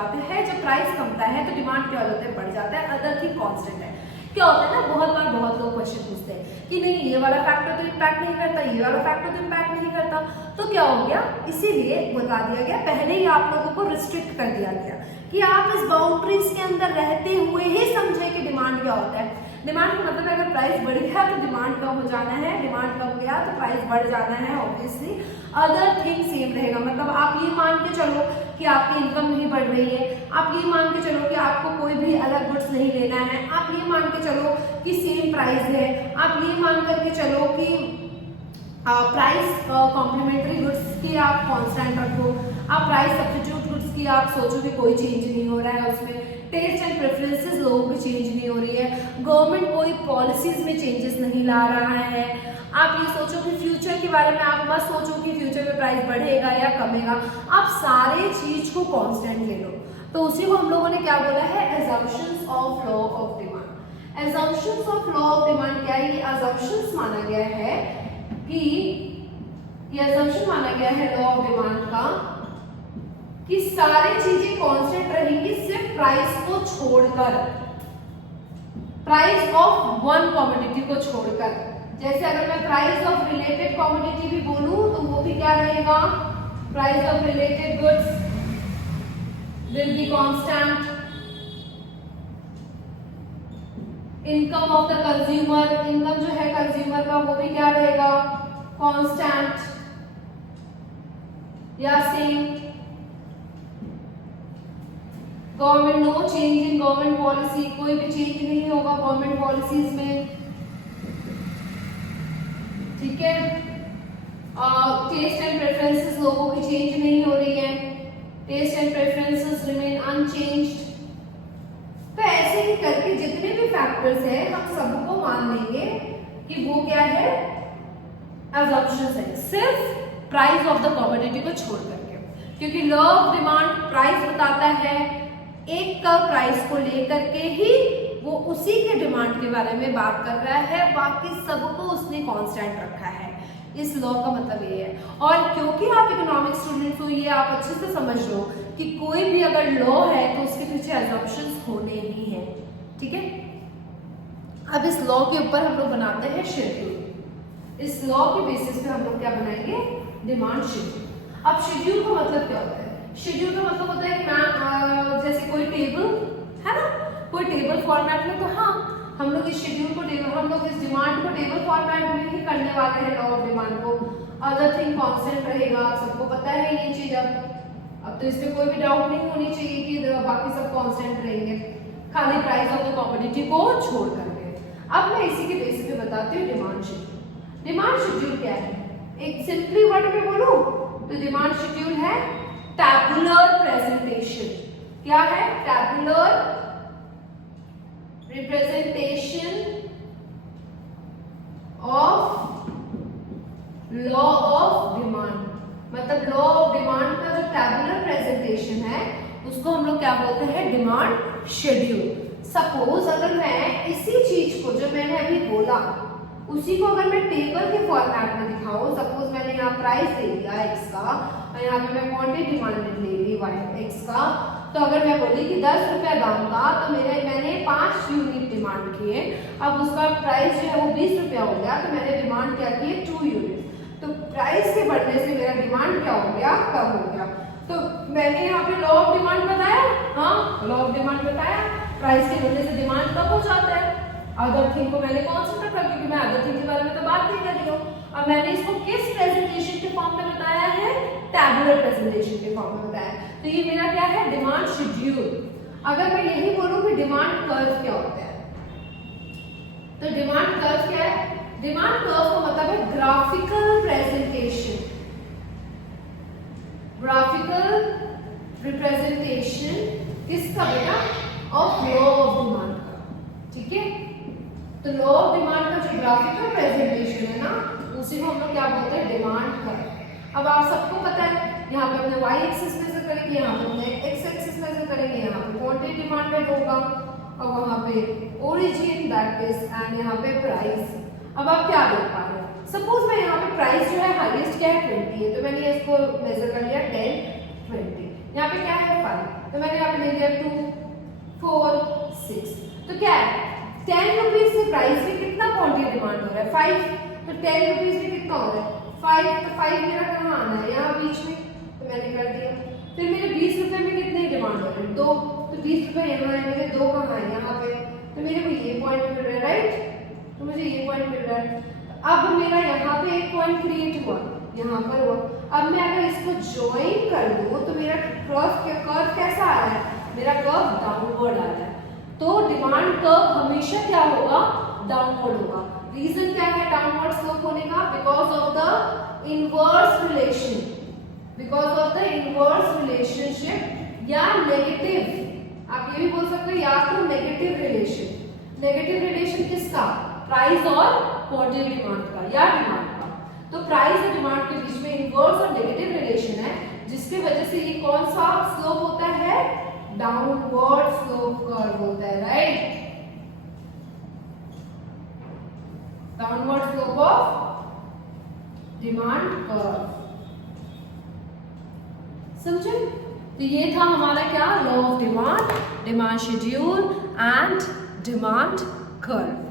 जाते हैं, जब प्राइस कमता है तो डिमांड क्या होता है, बढ़ जाता है, अदर थिंग कांस्टेंट है। क्या होता है ना, बहुत बार बहुत लोग क्वेश्चन पूछते हैं कि नहीं ये वाला फैक्टर तो इम्पैक्ट नहीं करता, ये वाला फैक्टर तो इम्पैक्ट नहीं करता, तो क्या हो गया, इसीलिए बता दिया गया, पहले ही आप लोगों को रिस्ट्रिक्ट कर दिया गया कि आप इस बाउंड्रीज के अंदर रहते हुए ही समझे कि डिमांड क्या होता है। डिमांड का मतलब है अगर प्राइस बढ़ गया तो डिमांड कम हो जाना है, डिमांड कम गया तो प्राइस बढ़ जाना है, ऑब्वियसली अदर थिंग सेम रहेगा। मतलब आप ये मान के चलो कि आपकी इनकम नहीं बढ़ रही है, आप ये मान के चलो कि आपको कोई भी अलग गुड्स नहीं लेना है, आप ये मान के चलो कि सेम प्राइस है, आप ये मान करके चलो कि प्राइस कॉम्प्लीमेंट्री गुड्स की आप कांस्टेंट रखो, आप प्राइस सब्स्टिट्यूट गुड्स की आप सोचो कि कोई चेंज नहीं हो रहा है उसमें, टेस्ट एंड प्रेफरेंसेस लोगों की चेंज नहीं हो रही है, गवर्नमेंट कोई पॉलिसीज में चेंजेस नहीं ला रहा है, आप ये सोचो कि फ्यूचर के बारे में आप मत सोचो कि फ्यूचर में प्राइस बढ़ेगा या कमेगा, आप सारे चीज को कांस्टेंट ले लो। तो उसी को हम लोगों ने क्या बोला है, assumptions of law of demand। assumptions of law of demand क्या है, ये assumptions माना गया है कि ये assumption माना गया है लॉ ऑफ डिमांड का कि सारी चीजें कांस्टेंट रहेंगी सिर्फ प्राइस को छोड़कर, प्राइस ऑफ वन कमोडिटी को छोड़कर। जैसे अगर मैं प्राइस ऑफ रिलेटेड कमोडिटी भी बोलूं तो वो भी क्या रहेगा, price of related goods will be constant, income of the consumer, income जो है कंज्यूमर का वो भी क्या रहेगा, कांस्टेंट या same. Government, no change in government policy, कोई भी चेंज नहीं होगा गवर्नमेंट पॉलिसीज में, ठीक है। टेस्ट एंड प्रेफरेंसेस लोगों की चेंज नहीं हो रही है, taste and preferences remain unchanged. तो ऐसे ही करके जितने भी फैक्टर्स हैं हम सबको मान लेंगे कि वो क्या है, assumptions है, सिर्फ प्राइस ऑफ द कमोडिटी को छोड़ करके, क्योंकि लॉ ऑफ डिमांड प्राइस बताता है, एक का प्राइस को लेकर के ही वो उसी के डिमांड के बारे में बात कर रहा है, बाकी सबको उसने कांस्टेंट रखा है। इस लॉ का मतलब ये है। और क्योंकि आप इकोनॉमिक्स स्टूडेंट हो, ये आप अच्छे से समझ लो कि कोई भी अगर लॉ है तो उसके पीछे assumptions होने ही है, ठीक है। अब इस लॉ के ऊपर हम लोग बनाते हैं शेड्यूल। इस लॉ के बेसिस पे हम लोग क्या बनाएंगे, डिमांड शेड्यूल। अब शेड्यूल का मतलब क्या होता है, शेड्यूल का मतलब होता है कि जैसे कोई टेबल है ना, कोई टेबल फॉर्मेट में, तो हाँ हम लोग इस शेड्यूल को टेबल, हम लोग इस डिमांड को टेबल फॉर्मेट में ही करने वाले हैं। लॉ ऑफ डिमांड को अदर थिंग कांस्टेंट रहेगा, सबको पता है ये चीज। अब तो इसमें कोई भी डाउट नहीं होनी चाहिए कि बाकी सब कांस्टेंट रहेंगे, खाली प्राइस ऑफ द कमोडिटी को छोड़ करके। अब मैं इसी के बेसिस पे बताती हूँ डिमांड शेड्यूल। डिमांड शेड्यूल क्या है, एक सिंपली वर्ड में बोलूं तो डिमांड शेड्यूल है टैबुलर प्रेजेंटेशन। क्या है, tabular representation of law of demand. मतलब लॉ ऑफ डिमांड का जो टैबुलर प्रेजेंटेशन है उसको हम लोग क्या बोलते हैं, डिमांड शेड्यूल। सपोज अगर मैं इसी चीज को जो मैंने अभी बोला उसी को अगर मैं टेबल के फॉर्मेट में दिखाऊं, सपोज मैंने यहाँ प्राइस दे दिया x का और यहाँ पे मैं क्वांटिटी डिमांडेड ले ली x का, तो अगर मैं बोली कि 10 रुपया दाम था तो मैंने 5 यूनिट डिमांड किए, अब उसका प्राइस जो है वो 20 रुपया हो गया, तो मैंने डिमांड क्या की है, 2 यूनिट। तो प्राइस के बढ़ने से मेरा डिमांड क्या हो गया, कम हो गया। तो मैंने यहाँ पे लॉ ऑफ डिमांड बताया, हाँ लॉ ऑफ डिमांड बताया, प्राइस के बढ़ने से डिमांड कम हो जाता है। अदर थिंग को मैंने कांस्टेंट रखा क्योंकि मैं अदर थिंग के बारे में तो बात नहीं कर रही हूँ। अब मैंने इसको किस प्रेजेंटेशन के फॉर्म में बताया है, टैबुलर प्रेजेंटेशन के फॉर्म में बताया। तो ये मेरा क्या है, डिमांड शेड्यूल। अगर मैं यही बोलूं कि डिमांड कर्व क्या होता है, तो डिमांड कर्व क्या है, डिमांड कर्व का मतलब है ग्राफिकल प्रेजेंटेशन, ग्राफिकल रिप्रेजेंटेशन किसका बेटा, ऑफ लॉ ऑफ डिमांड का, ठीक है। तो लॉ ऑफ डिमांड का जो ग्राफिकल प्रेजेंटेशन है ना, उसी को हम लोग क्या बोलते हैं, डिमांड कर्व। अब आप सबको पता है, यहाँ पे अपने y एक्सिस मेजर करेंगे, यहाँ पे अपने x एक्सिस मेजर करेंगे, यहाँ पे क्वांटिटी डिमांडेड होगा और वहाँ पे ओरिजिन दैट इज एंड यहाँ पे प्राइस। अब आप क्या देख पा रहे हो, सपोज मैं यहाँ पे प्राइस जो है हाईएस्ट क्या है 20 है, तो मैंने इसको मेजर कर लिया 10 20, यहाँ पे क्या है 5, तो मैंने यहाँ पे ले लिया 2 4 6। तो क्या है 10 रुपीज से प्राइस में कितना क्वांटिटी डिमांड हो रहा है 5, तो 10 रुपीज में कितना हो रहा है 5, तो 5 मेरा कहाँ आना है यहाँ बीच में, तो मैंने कर दिया। फिर मेरे 20 रुपए में कितने डिमांड हो रहे हैं 2, तो 20 रुपए यहाँ है, मेरे 2 कहाँ है यहाँ पे, तो मेरे को ये पॉइंट मिल रहा है राइट, तो मुझे ये पॉइंट मिल रहा है। अब मेरा यहाँ पे एक पॉइंट क्रिएट हुआ, यहाँ पर हुआ। अब मैं अगर इसको ज्वाइन कर दूं तो मेरा कर्व कैसा आ रहा है, मेरा कर्व डाउनवर्ड आ रहा है। तो डिमांड कर्व हमेशा क्या होगा, डाउनवर्ड होगा। रीजन क्या है डाउनवर्ड स्लोप होने का, because of the inverse relation, because of the inverse relationship या नेगेटिव, आप ये भी बोल सकते हो या तो नेगेटिव रिलेशन। नेगेटिव रिलेशन किसका, प्राइस और क्वांटिटी डिमांड का या डिमांड का। तो प्राइस और डिमांड के बीच में इनवर्स और नेगेटिव रिलेशन है, जिसकी वजह से ये कौन सा स्लोप होता है, डाउनवर्ड स्लोप कर्व होता है right, downward slope of demand curve. समझे? तो ये था हमारा क्या, law of demand, demand schedule and demand curve.